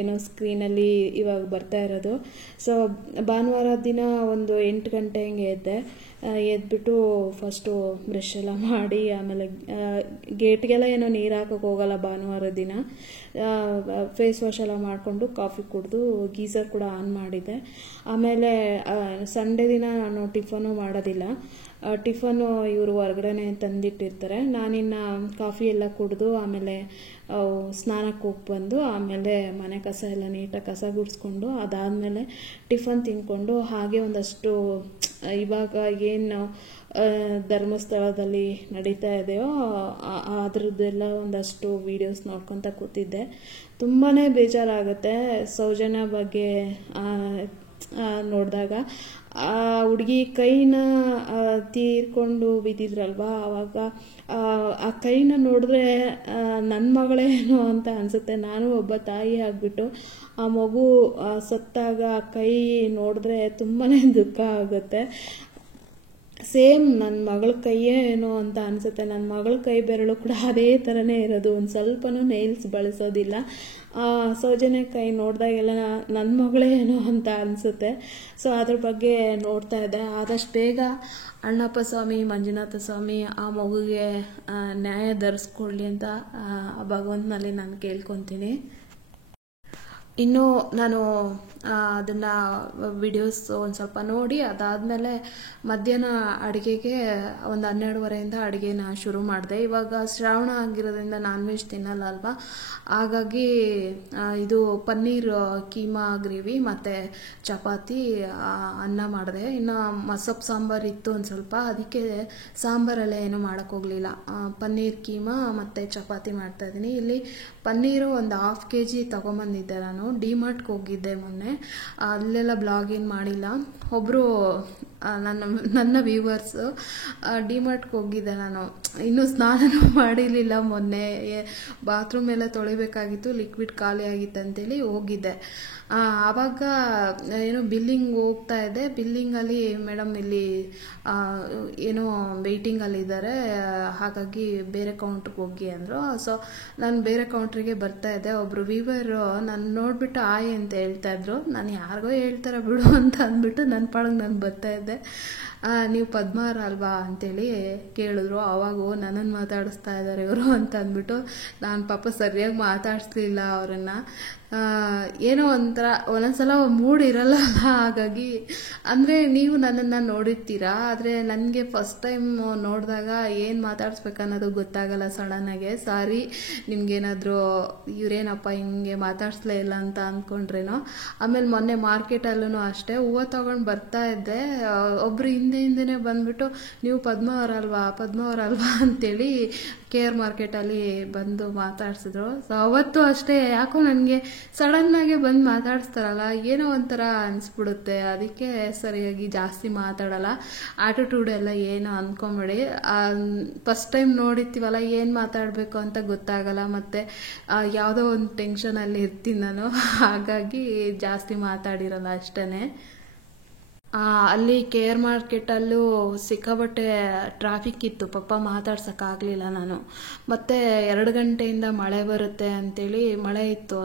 ಏನೋ ಸ್ಕ್ರೀನಲ್ಲಿ ಇವಾಗ ಬರ್ತಾ ಇರೋದು. ಸೊ ಭಾನುವಾರ ದಿನ ಒಂದು 8 ಗಂಟೆ ಹಿಂಗೆ ಎದ್ಬಿಟ್ಟು ಫಸ್ಟು ಬ್ರಷ್ ಎಲ್ಲ ಮಾಡಿ, ಆಮೇಲೆ ಗೇಟ್ಗೆಲ್ಲ ಏನೋ ನೀರು ಹಾಕೋಕೆ ಹೋಗಲ್ಲ ಭಾನುವಾರ ದಿನ. ಫೇಸ್ ವಾಶ್ ಎಲ್ಲ ಮಾಡಿಕೊಂಡು ಕಾಫಿ ಕುಡಿದು ಗೀಸರ್ ಕೂಡ ಆನ್ ಮಾಡಿದ್ದೆ. ಆಮೇಲೆ ಸಂಡೇ ದಿನ ನಾನು ಟಿಫನು ಮಾಡೋದಿಲ್ಲ, ಟಿಫನು ಇವರು ಹೊರಗಡೆನೆ ತಂದಿಟ್ಟಿರ್ತಾರೆ. ನಾನಿನ್ನು ಕಾಫಿ ಎಲ್ಲ ಕುಡಿದು ಆಮೇಲೆ ಸ್ನಾನಕ್ಕೆ ಹೋಗಿ ಬಂದು ಆಮೇಲೆ ಮನೆ ಕಸ ಎಲ್ಲ ನೀಟಾಗಿ ಕಸ ಗುಡಿಸ್ಕೊಂಡು ಅದಾದಮೇಲೆ ಟಿಫನ್ ತಿಂದ್ಕೊಂಡು ಹಾಗೆ ಒಂದಷ್ಟು ಇವಾಗ ಏನು ಧರ್ಮಸ್ಥಳದಲ್ಲಿ ನಡೀತಾ ಇದೆಯೋ ಅದ್ರದ್ದೆಲ್ಲ ಒಂದಷ್ಟು ವೀಡಿಯೋಸ್ ನೋಡ್ಕೊತ ಕೂತಿದ್ದೆ. ತುಂಬಾ ಬೇಜಾರಾಗುತ್ತೆ ಸೌಜನ್ಯ ಬಗ್ಗೆ ನೋಡಿದಾಗ. ಆ ಹುಡುಗಿ ಕೈನ ತೀರ್ಕೊಂಡು ಬಿದ್ದಿದ್ರಲ್ವ, ಆವಾಗ ಆ ಕೈನ ನೋಡಿದ್ರೆ ನನ್ನ ಮಗಳೇನೋ ಅಂತ ಅನಿಸುತ್ತೆ. ನಾನು ಒಬ್ಬ ತಾಯಿ ಆಗಿಬಿಟ್ಟು ಆ ಮಗು ಸತ್ತಾಗ ಆ ಕೈ ನೋಡಿದ್ರೆ ತುಂಬಾ ದುಃಖ ಆಗುತ್ತೆ. ಸೇಮ್ ನನ್ನ ಮಗಳ ಕೈಯೇ ಏನೋ ಅಂತ ಅನಿಸುತ್ತೆ. ನನ್ನ ಮಗಳ ಕೈ ಬೆರಳು ಕೂಡ ಅದೇ ಥರನೇ ಇರೋದು, ಒಂದು ಸ್ವಲ್ಪನೂ ನೈಲ್ಸ್ ಬಳಸೋದಿಲ್ಲ. ಸೌಜನ್ಯ ಕೈ ನೋಡಿದಾಗೆಲ್ಲ ನನ್ನ ಮಗಳೇ ಏನೋ ಅಂತ ಅನಿಸುತ್ತೆ. ಸೊ ಅದ್ರ ಬಗ್ಗೆ ನೋಡ್ತಾ ಇದ್ದೆ. ಆದಷ್ಟು ಬೇಗ ಅಣ್ಣಪ್ಪ ಸ್ವಾಮಿ, ಮಂಜುನಾಥ ಸ್ವಾಮಿ ಆ ಮಗುಗೆ ನ್ಯಾಯ ಧರಿಸ್ಕೊಳ್ಳಿ ಅಂತ ಭಗವಂತನಲ್ಲಿ ನಾನು ಕೇಳ್ಕೊತೀನಿ. ಇನ್ನು ನಾನು ಅದನ್ನು ವಿಡಿಯೋಸ್ ಒಂದು ಸ್ವಲ್ಪ ನೋಡಿ ಅದಾದಮೇಲೆ ಮಧ್ಯಾಹ್ನ ಅಡುಗೆಗೆ ಒಂದು 12:30 ಅಡುಗೆನ ಶುರು ಮಾಡಿದೆ. ಇವಾಗ ಶ್ರಾವಣ ಆಗಿರೋದ್ರಿಂದ ನಾನ್ ವೆಜ್ ತಿನ್ನಲ್ಲ ಅಲ್ವಾ, ಹಾಗಾಗಿ ಇದು ಪನ್ನೀರ್ ಕೀಮಾ ಗ್ರೇವಿ ಮತ್ತು ಚಪಾತಿ, ಅನ್ನ ಮಾಡಿದೆ. ಇನ್ನು ಮಸೊಪ್ಪು ಸಾಂಬಾರು ಇತ್ತು ಒಂದು ಸ್ವಲ್ಪ, ಅದಕ್ಕೆ ಸಾಂಬಾರೆಲ್ಲ ಏನೂ ಮಾಡೋಕ್ಕೋಗಲಿಲ್ಲ. ಪನ್ನೀರ್ ಕೀಮಾ ಮತ್ತು ಚಪಾತಿ ಮಾಡ್ತಾಯಿದ್ದೀನಿ. ಇಲ್ಲಿ ಪನ್ನೀರು ಒಂದು 1/2 kg ತೊಗೊಂಬಂದಿದ್ದೆ. ನಾನು ಡಿಮಾರ್ಟ್ಗೆ ಹೋಗಿದ್ದೆ ಮೊನ್ನೆ, ಅಲ್ಲೆಲ್ಲ ಬ್ಲಾಗ್ ಏನು ಮಾಡಿಲ್ಲ. ಒಬ್ಬರು ನನ್ನ ವ್ಯೂವರ್ಸು ಡಿಮಾರ್ಟ್ಗೆ ಹೋಗಿದ್ದೆ. ನಾನು ಇನ್ನೂ ಸ್ನಾನನೂ ಮಾಡಿರಲಿಲ್ಲ. ಮೊನ್ನೆ ಬಾತ್ರೂಮ್ ಎಲ್ಲ ತೊಳಿಬೇಕಾಗಿತ್ತು, ಲಿಕ್ವಿಡ್ ಖಾಲಿ ಆಗಿತ್ತು ಅಂತೇಳಿ ಹೋಗಿದ್ದೆ. ಆವಾಗ ಏನೋ ಬಿಲ್ಲಿಂಗ್ ಹೋಗ್ತಾ ಇದ್ದೆ. ಬಿಲ್ಲಿಂಗಲ್ಲಿ ಮೇಡಮ್ ಇಲ್ಲಿ ಏನೋ ವೆಯ್ಟಿಂಗಲ್ಲಿದ್ದಾರೆ, ಹಾಗಾಗಿ ಬೇರೆ ಕೌಂಟ್ರಿಗೆ ಹೋಗಿ ಅಂದರು. ಸೊ ನಾನು ಬೇರೆ ಕೌಂಟ್ರಿಗೆ ಬರ್ತಾ ಇದ್ದೆ. ಒಬ್ಬರು ವೀವರು ನಾನು ನೋಡಿಬಿಟ್ಟು ಆಯ್ ಅಂತ ಹೇಳ್ತಾ ಇದ್ರು. ನಾನು ಯಾರಿಗೋ ಹೇಳ್ತಾರೆ ಬಿಡು ಅಂತ ಅಂದ್ಬಿಟ್ಟು ನನ್ನ ಪಾಡಿಗೆ ನಾನು ಬರ್ತಾ ಇದ್ದೆ. ಬಂದೆ. ನೀವು ಪದ್ಮಾರ ಅಲ್ವಾ ಅಂತೇಳಿ ಕೇಳಿದ್ರು. ಆವಾಗ ನನ್ನನ್ನು ಮಾತಾಡಿಸ್ತಾ ಇದ್ದಾರೆ ಇವರು ಅಂತ ಅಂದ್ಬಿಟ್ಟು ನಾನು ಪಾಪ ಸರಿಯಾಗಿ ಮಾತಾಡಿಸ್ಲಿಲ್ಲ ಅವರನ್ನು. ಏನೋ ಒಂಥರ ಒಂದೊಂದ್ಸಲ ಮೂಡ್ ಇರಲ್ಲ, ಹಾಗಾಗಿ ಅಂದರೆ ನೀವು ನನ್ನನ್ನು ನೋಡಿರ್ತೀರಾ, ಆದರೆ ನನಗೆ ಫಸ್ಟ್ ಟೈಮ್ ನೋಡಿದಾಗ ಏನು ಮಾತಾಡಿಸ್ಬೇಕನ್ನೋದು ಗೊತ್ತಾಗಲ್ಲ ಸಡನ್ನಾಗೆ. ಸಾರಿ ನಿಮ್ಗೇನಾದರೂ ಇವ್ರೇನಪ್ಪ ಹಿಂಗೆ ಮಾತಾಡಿಸ್ಲೇ ಇಲ್ಲ ಅಂತ ಅಂದ್ಕೊಂಡ್ರೇನೋ. ಆಮೇಲೆ ಮೊನ್ನೆ ಮಾರ್ಕೆಟಲ್ಲೂ ಅಷ್ಟೇ ಹೂವು ತೊಗೊಂಡು ಬರ್ತಾ ಇದ್ದೆ, ಒಬ್ಬರು ಹಿಂದೆನೇ ಬಂದ್ಬಿಟ್ಟು ನೀವು ಪದ್ಮಾವರಲ್ವಾ ಅಂತೇಳಿ KR ಮಾರ್ಕೆಟಲ್ಲಿ ಬಂದು ಮಾತಾಡ್ಸಿದ್ರು. ಸೊ ಅವತ್ತು ಅಷ್ಟೇ ಯಾಕೋ ನನಗೆ ಸಡನ್ನಾಗೆ ಬಂದು ಮಾತಾಡಿಸ್ತಾರಲ್ಲ, ಏನೋ ಒಂಥರ ಅನಿಸ್ಬಿಡುತ್ತೆ. ಅದಕ್ಕೆ ಸರಿಯಾಗಿ ಜಾಸ್ತಿ ಮಾತಾಡಲ್ಲ. ಆಟಿಟ್ಯೂಡ್ ಎಲ್ಲ ಏನು ಅಂದ್ಕೊಂಬೇಡಿ. ಫಸ್ಟ್ ಟೈಮ್ ನೋಡಿರ್ತೀವಲ್ಲ, ಏನು ಮಾತಾಡಬೇಕು ಅಂತ ಗೊತ್ತಾಗಲ್ಲ, ಮತ್ತು ಯಾವುದೋ ಒಂದು ಟೆನ್ಷನಲ್ಲಿ ಇರ್ತೀನಿ ನಾನು, ಹಾಗಾಗಿ ಜಾಸ್ತಿ ಮಾತಾಡಿರಲ್ಲ ಅಷ್ಟೇ. ಅಲ್ಲಿ KR ಮಾರ್ಕೆಟಲ್ಲೂ ಸಿಕ್ಕಾಬಟ್ಟೆ ಟ್ರಾಫಿಕ್ ಇತ್ತು, ಪಾಪ ಮಾತಾಡ್ಸೋಕ್ಕಾಗಲಿಲ್ಲ ನಾನು. ಮತ್ತು 2 ಗಂಟೆಯಿಂದ ಮಳೆ ಬರುತ್ತೆ ಅಂತೇಳಿ, ಮಳೆ ಇತ್ತು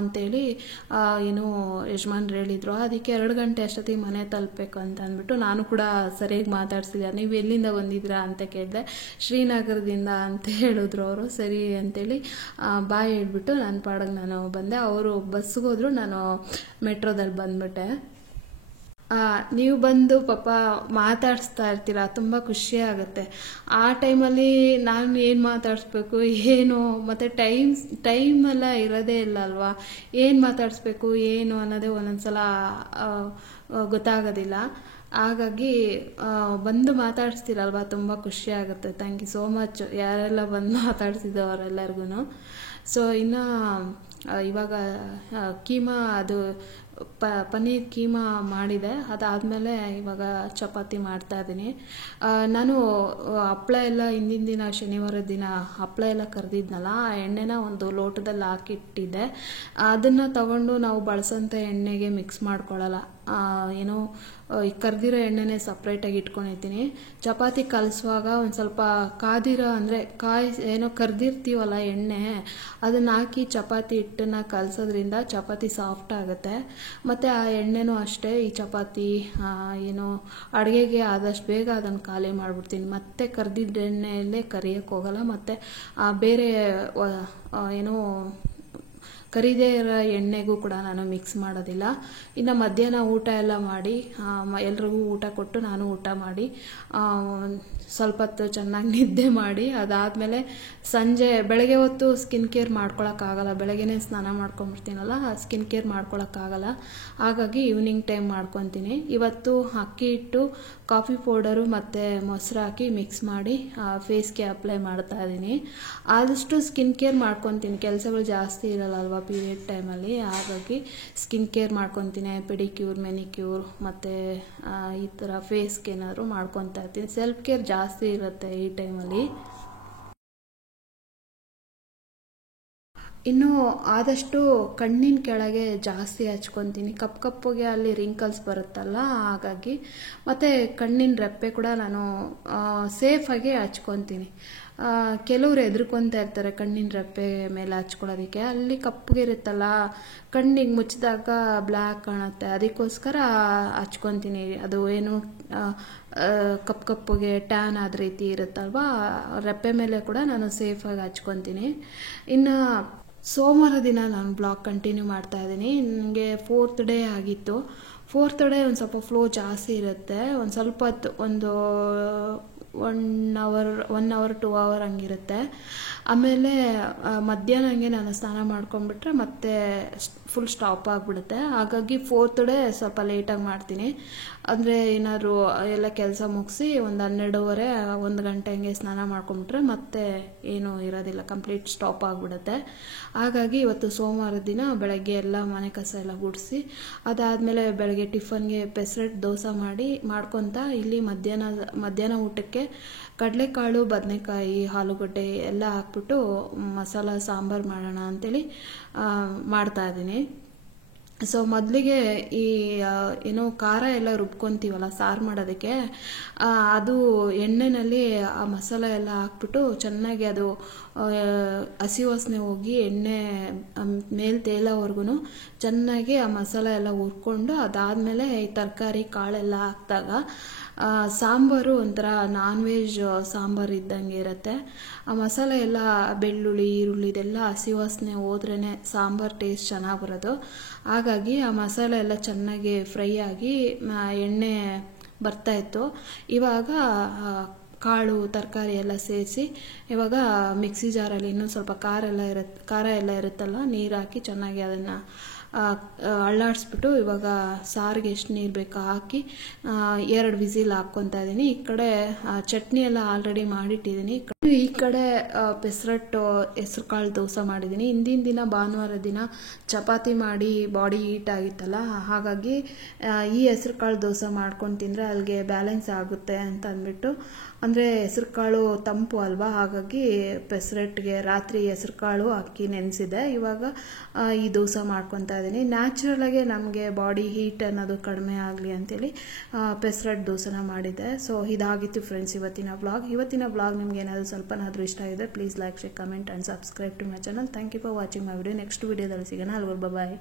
ಅಂತೇಳಿ ಏನು ಯಜಮಾನ್ರು ಹೇಳಿದರು. ಅದಕ್ಕೆ 2 ಗಂಟೆ ಅಷ್ಟೊತ್ತಿಗೆ ಮನೆ ತಲುಪಬೇಕು ಅಂತ ಅಂದ್ಬಿಟ್ಟು ನಾನು ಕೂಡ ಸರಿಯಾಗಿ ಮಾತಾಡ್ಸಿದ್ದೆ. ನೀವು ಎಲ್ಲಿಂದ ಬಂದಿದ್ದೀರಾ ಅಂತ ಕೇಳಿದೆ. ಶ್ರೀನಗರದಿಂದ ಅಂತ ಹೇಳಿದ್ರು ಅವರು. ಸರಿ ಅಂತೇಳಿ ಬಾಯ್ ಹೇಳ್ಬಿಟ್ಟು ನನ್ನ ಪಾಡಿಗೆ ನಾನು ಬಂದೆ. ಅವರು ಬಸ್ಸಿಗೆ ಹೋದ್ರು, ನಾನು ಮೆಟ್ರೋದಲ್ಲಿ ಬಂದ್ಬಿಟ್ಟೆ. ನೀವು ಬಂದು ಪಾಪ ಮಾತಾಡಿಸ್ತಾ ಇರ್ತೀರ, ತುಂಬ ಖುಷಿ ಆಗುತ್ತೆ. ಆ ಟೈಮಲ್ಲಿ ನಾನು ಏನು ಮಾತಾಡಿಸ್ಬೇಕು ಏನು, ಮತ್ತು ಟೈಮೆಲ್ಲ ಇರೋದೇ ಇಲ್ಲ ಅಲ್ವಾ, ಏನು ಮಾತಾಡಿಸ್ಬೇಕು ಏನು ಅನ್ನೋದೇ ಒಂದೊಂದ್ಸಲ ಗೊತ್ತಾಗೋದಿಲ್ಲ. ಹಾಗಾಗಿ ಬಂದು ಮಾತಾಡಿಸ್ತೀರಲ್ವ, ತುಂಬ ಖುಷಿ ಆಗುತ್ತೆ. ಥ್ಯಾಂಕ್ ಯು ಸೋ ಮಚ್ ಯಾರೆಲ್ಲ ಬಂದು ಮಾತಾಡ್ಸಿದ್ದೋ ಅವರೆಲ್ಲರಿಗೂ. ಸೊ ಇನ್ನು ಇವಾಗ ಕೀಮಾ, ಅದು ಪನ್ನೀರ್ ಕೀಮಾ ಮಾಡಿದೆ. ಅದಾದಮೇಲೆ ಇವಾಗ ಚಪಾತಿ ಮಾಡ್ತಾ ಇದ್ದೀನಿ. ನಾನು ಹಪ್ಪಳ ಎಲ್ಲ ಹಿಂದಿನ ದಿನ ಶನಿವಾರದ ದಿನ ಹಪ್ಪಳ ಎಲ್ಲ ಕರೆದಿದ್ನಲ್ಲ, ಆ ಎಣ್ಣೆನ ಒಂದು ಲೋಟದಲ್ಲಿ ಹಾಕಿಟ್ಟಿದ್ದೆ. ಅದನ್ನು ತಗೊಂಡು ನಾವು ಬಳಸೋಂಥ ಎಣ್ಣೆಗೆ ಮಿಕ್ಸ್ ಮಾಡ್ಕೊಳ್ಳಲ್ಲ, ಏನೋ ಕರೆದಿರೋ ಎಣ್ಣೆನೇ ಸಪ್ರೇಟಾಗಿ ಇಟ್ಕೊಂಡಿರ್ತೀನಿ. ಚಪಾತಿ ಕಲಿಸುವಾಗ ಒಂದು ಸ್ವಲ್ಪ ಕಾದಿರೋ, ಅಂದರೆ ಏನೋ ಕರೆದಿರ್ತೀವಲ್ಲ ಎಣ್ಣೆ, ಅದನ್ನು ಹಾಕಿ ಚಪಾತಿ ಹಿಟ್ಟನ್ನು ಕಲಸೋದ್ರಿಂದ ಚಪಾತಿ ಸಾಫ್ಟ್ ಆಗುತ್ತೆ. ಮತ್ತು ಆ ಎಣ್ಣೆನೂ ಅಷ್ಟೇ, ಈ ಚಪಾತಿ ಏನು ಅಡುಗೆಗೆ ಆದಷ್ಟು ಬೇಗ ಅದನ್ನು ಖಾಲಿ ಮಾಡಿಬಿಡ್ತೀನಿ. ಮತ್ತೆ ಕರೆದಿದ್ದ ಎಣ್ಣೆಯಲ್ಲೇ ಕರಿಯೋಕ್ಕೆ ಹೋಗಲ್ಲ, ಮತ್ತು ಬೇರೆ ಏನೋ ಕರಿದೇ ಇರೋ ಎಣ್ಣೆಗೂ ಕೂಡ ನಾನು ಮಿಕ್ಸ್ ಮಾಡೋದಿಲ್ಲ. ಇನ್ನು ಮಧ್ಯಾಹ್ನ ಊಟ ಎಲ್ಲ ಮಾಡಿ ಎಲ್ರಿಗೂ ಊಟ ಕೊಟ್ಟು ನಾನು ಊಟ ಮಾಡಿ ಸ್ವಲ್ಪ ಹೊತ್ತು ಚೆನ್ನಾಗಿ ನಿದ್ದೆ ಮಾಡಿ, ಅದಾದಮೇಲೆ ಬೆಳಗ್ಗೆ ಹೊತ್ತು ಸ್ಕಿನ್ ಕೇರ್ ಮಾಡ್ಕೊಳಕ್ಕಾಗಲ್ಲ, ಬೆಳಗ್ಗೆನೇ ಸ್ನಾನ ಮಾಡ್ಕೊಂಬಿಡ್ತೀನಲ್ಲ, ಸ್ಕಿನ್ ಕೇರ್ ಮಾಡ್ಕೊಳಕ್ಕಾಗಲ್ಲ. ಹಾಗಾಗಿ ಈವ್ನಿಂಗ್ ಟೈಮ್ ಮಾಡ್ಕೊತೀನಿ. ಇವತ್ತು ಅಕ್ಕಿ ಹಿಟ್ಟು, ಕಾಫಿ ಪೌಡರು ಮತ್ತು ಮೊಸರು ಹಾಕಿ ಮಿಕ್ಸ್ ಮಾಡಿ ಫೇಸ್ಗೆ ಅಪ್ಲೈ ಮಾಡ್ತಾ ಇದ್ದೀನಿ. ಆದಷ್ಟು ಸ್ಕಿನ್ ಕೇರ್ ಮಾಡ್ಕೊತೀನಿ, ಕೆಲಸಗಳು ಜಾಸ್ತಿ ಇರಲ್ಲ ಅಲ್ವಾ ಪೀರಿಯಡ್ ಟೈಮಲ್ಲಿ, ಹಾಗಾಗಿ ಸ್ಕಿನ್ ಕೇರ್ ಮಾಡ್ಕೊತೀನಿ. ಪೆಡಿಕ್ಯೂರ್, ಮೆನಿಕ್ಯೂರ್ ಮತ್ತು ಈ ಥರ ಫೇಸ್ಗೆ ಏನಾದರೂ ಮಾಡ್ಕೊತಾ ಇರ್ತೀನಿ. ಸೆಲ್ಫ್ ಕೇರ್ ಜಾಸ್ತಿ ಇರುತ್ತೆ ಈ ಟೈಮಲ್ಲಿ. ಇನ್ನು ಆದಷ್ಟು ಕಣ್ಣಿನ ಕೆಳಗೆ ಜಾಸ್ತಿ ಹಚ್ಕೊತೀನಿ, ಕಪ್ಪಗೆ ಅಲ್ಲಿ ರಿಂಕಲ್ಸ್ ಬರುತ್ತಲ್ಲ, ಹಾಗಾಗಿ. ಮತ್ತು ಕಣ್ಣಿನ ರೆಪ್ಪೆ ಕೂಡ ನಾನು ಸೇಫಾಗಿ ಹಚ್ಕೊತೀನಿ. ಕೆಲವರು ಹೆದರ್ಕೊತಾ ಇರ್ತಾರೆ ಕಣ್ಣಿನ ರೆಪ್ಪೆ ಮೇಲೆ ಹಚ್ಕೊಳ್ಳೋದಕ್ಕೆ, ಅಲ್ಲಿ ಕಪ್ಪಗೆ ಇರುತ್ತಲ್ಲ, ಕಣ್ಣಿಗೆ ಮುಚ್ಚಿದಾಗ ಬ್ಲ್ಯಾಕ್ ಕಾಣುತ್ತೆ, ಅದಕ್ಕೋಸ್ಕರ ಹಚ್ಕೊತೀನಿ. ಅದು ಏನು ಕಪ್ಪಗೆ ಟ್ಯಾನ್ ಆದ ರೀತಿ ಇರುತ್ತಲ್ವ, ರೆಪ್ಪೆ ಮೇಲೆ ಕೂಡ ನಾನು ಸೇಫಾಗಿ ಹಚ್ಕೊತೀನಿ. ಇನ್ನು ಸೋಮವಾರ ದಿನ ನಾನು ಬ್ಲಾಗ್ ಕಂಟಿನ್ಯೂ ಮಾಡ್ತಾ ಇದ್ದೀನಿ. ನನಗೆ 4th ಡೇ ಆಗಿತ್ತು. 4th ಡೇ ಒಂದು ಸ್ವಲ್ಪ ಫ್ಲೋ ಜಾಸ್ತಿ ಇರುತ್ತೆ, ಒಂದು ಸ್ವಲ್ಪ ಹೊತ್ತು, ಒಂದು 1 ಅವರ್ 2 ಅವರ್ ಹಂಗಿರುತ್ತೆ. ಆಮೇಲೆ ಮಧ್ಯಾಹ್ನ ಹಂಗೆ ನಾನು ಸ್ನಾನ ಮಾಡ್ಕೊಂಡ್ಬಿಟ್ರೆ ಮತ್ತೆ ಫುಲ್ ಸ್ಟಾಪ್ ಆಗಿಬಿಡುತ್ತೆ. ಹಾಗಾಗಿ 4th ಡೇ ಸ್ವಲ್ಪ ಲೇಟಾಗಿ ಮಾಡ್ತೀನಿ. ಅಂದರೆ ಏನಾದ್ರು ಎಲ್ಲ ಕೆಲಸ ಮುಗಿಸಿ ಒಂದು 12:30 1 ಗಂಟೆ ಹಂಗೆ ಸ್ನಾನ ಮಾಡ್ಕೊಂಬಿಟ್ರೆ ಮತ್ತೆ ಏನೂ ಇರೋದಿಲ್ಲ, ಕಂಪ್ಲೀಟ್ ಸ್ಟಾಪ್ ಆಗಿಬಿಡುತ್ತೆ. ಹಾಗಾಗಿ ಇವತ್ತು ಸೋಮವಾರದ ದಿನ ಬೆಳಗ್ಗೆ ಎಲ್ಲ ಮನೆ ಕಸ ಎಲ್ಲ ಗುಡಿಸಿ, ಅದಾದಮೇಲೆ ಬೆಳಗ್ಗೆ ಟಿಫನ್ಗೆ ಪೆಸರಟ್ಟು ದೋಸೆ ಮಾಡ್ಕೊತ ಇಲ್ಲಿ ಮಧ್ಯಾಹ್ನ ಊಟಕ್ಕೆ ಕಡಲೆಕಾಳು, ಬದನೆಕಾಯಿ, ಆಲೂಗಡ್ಡೆ ಎಲ್ಲ ಹಾಕ್ಬಿಟ್ಟು ಮಸಾಲ ಸಾಂಬಾರು ಮಾಡೋಣ ಅಂಥೇಳಿ ಮಾಡ್ತಾಯಿದ್ದೀನಿ. ಸೊ ಮೊದಲಿಗೆ ಈ ಏನೋ ಖಾರ ಎಲ್ಲ ರುಬ್ಕೊತೀವಲ್ಲ ಸಾರು ಮಾಡೋದಕ್ಕೆ, ಅದು ಎಣ್ಣೆಯಲ್ಲಿ ಆ ಮಸಾಲೆ ಎಲ್ಲ ಹಾಕ್ಬಿಟ್ಟು ಚೆನ್ನಾಗಿ ಅದು ಹಸಿ ವಾಸನೆ ಹೋಗಿ ಎಣ್ಣೆ ಮೇಲೆ ತೇಲೋವರೆಗೂ ಚೆನ್ನಾಗಿ ಆ ಮಸಾಲೆ ಎಲ್ಲ ಹುರ್ಕೊಂಡು ಅದಾದಮೇಲೆ ಈ ತರಕಾರಿ ಕಾಳೆಲ್ಲ ಹಾಕಿದಾಗ ಸಾಂಬಾರು ಒಂಥರ ನಾನ್ ವೆಜ್ ಸಾಂಬಾರು ಇದ್ದಂಗೆ ಇರುತ್ತೆ. ಆ ಮಸಾಲೆ ಎಲ್ಲ ಬೆಳ್ಳುಳ್ಳಿ ಈರುಳ್ಳಿ ಇದೆಲ್ಲ ಹಸಿ ವಾಸನೆ ಹೋದ್ರೇ ಸಾಂಬಾರು ಟೇಸ್ಟ್ ಚೆನ್ನಾಗಿ ಬರೋದು. ಹಾಗಾಗಿ ಆ ಮಸಾಲೆ ಎಲ್ಲ ಚೆನ್ನಾಗಿ ಫ್ರೈ ಆಗಿ ಎಣ್ಣೆ ಬರ್ತಾಯಿತ್ತು. ಇವಾಗ ಕಾಳು ತರಕಾರಿ ಎಲ್ಲ ಸೇರಿಸಿ ಇವಾಗ ಮಿಕ್ಸಿ ಜಾರಲ್ಲಿ ಇನ್ನೂ ಸ್ವಲ್ಪ ಖಾರ ಎಲ್ಲ ಇರುತ್ತಲ್ಲ, ನೀರು ಹಾಕಿ ಚೆನ್ನಾಗಿ ಅದನ್ನು ಅಳ್ಳಾಡಿಸ್ಬಿಟ್ಟು ಇವಾಗ ಸಾರಿಗೆ ಎಷ್ಟು ನೀರು ಬೇಕೋ ಹಾಕಿ 2 ವಿಸಿಲ್ ಹಾಕ್ಕೊತಾ ಇದ್ದೀನಿ. ಈ ಕಡೆ ಚಟ್ನಿ ಎಲ್ಲ ಆಲ್ರೆಡಿ ಮಾಡಿಟ್ಟಿದ್ದೀನಿ. ಈ ಕಡೆ ಪೆಸರಟ್ಟು ಹೆಸ್ರು ಕಾಳು ದೋಸೆ ಮಾಡಿದ್ದೀನಿ. ಹಿಂದಿನ ದಿನ ಭಾನುವಾರ ದಿನ ಚಪಾತಿ ಮಾಡಿ ಬಾಡಿ ಹೀಟ್ ಆಗಿತ್ತಲ್ಲ, ಹಾಗಾಗಿ ಈ ಹೆಸ್ರು ಕಾಳು ದೋಸೆ ಮಾಡ್ಕೊಂಡು ತಿಂದರೆ ಅಲ್ಲಿಗೆ ಬ್ಯಾಲೆನ್ಸ್ ಆಗುತ್ತೆ ಅಂತ ಅಂದ್ಬಿಟ್ಟು, ಅಂದರೆ ಹೆಸ್ರು ಕಾಳು ತಂಪು ಅಲ್ವಾ, ಹಾಗಾಗಿ ಪೆಸರಟ್ಟಿಗೆ ರಾತ್ರಿ ಹೆಸ್ರು ಕಾಳು ಅಕ್ಕಿ ನೆನೆಸಿದೆ. ಇವಾಗ ಈ ದೋಸೆ ಮಾಡ್ಕೊತಾ ಇದ್ದೀನಿ. ನ್ಯಾಚುರಲಾಗೆ ನಮಗೆ ಬಾಡಿ ಹೀಟ್ ಅನ್ನೋದು ಕಡಿಮೆ ಆಗಲಿ ಅಂತೇಳಿ ಪೆಸರಟ್ಟು ದೋಸೆನ ಮಾಡಿದ್ದೆ. ಸೊ ಇದಾಗಿತ್ತು ಫ್ರೆಂಡ್ಸ್ ಇವತ್ತಿನ ವ್ಲಾಗ್. ನಿಮ್ಗೆ ಏನಾದರೂ ಸ್ವಲ್ಪನಾದರೂ ಇಷ್ಟ ಆಗಿದೆ, please like, share, comment and subscribe to my channel. Thank you for watching my video. Next ವಿಡಿಯೋದಲ್ಲಿ ಸಿಗೋಣ. ಅಲ್ಲಿವರೆಗೂ ಬಾಯ್.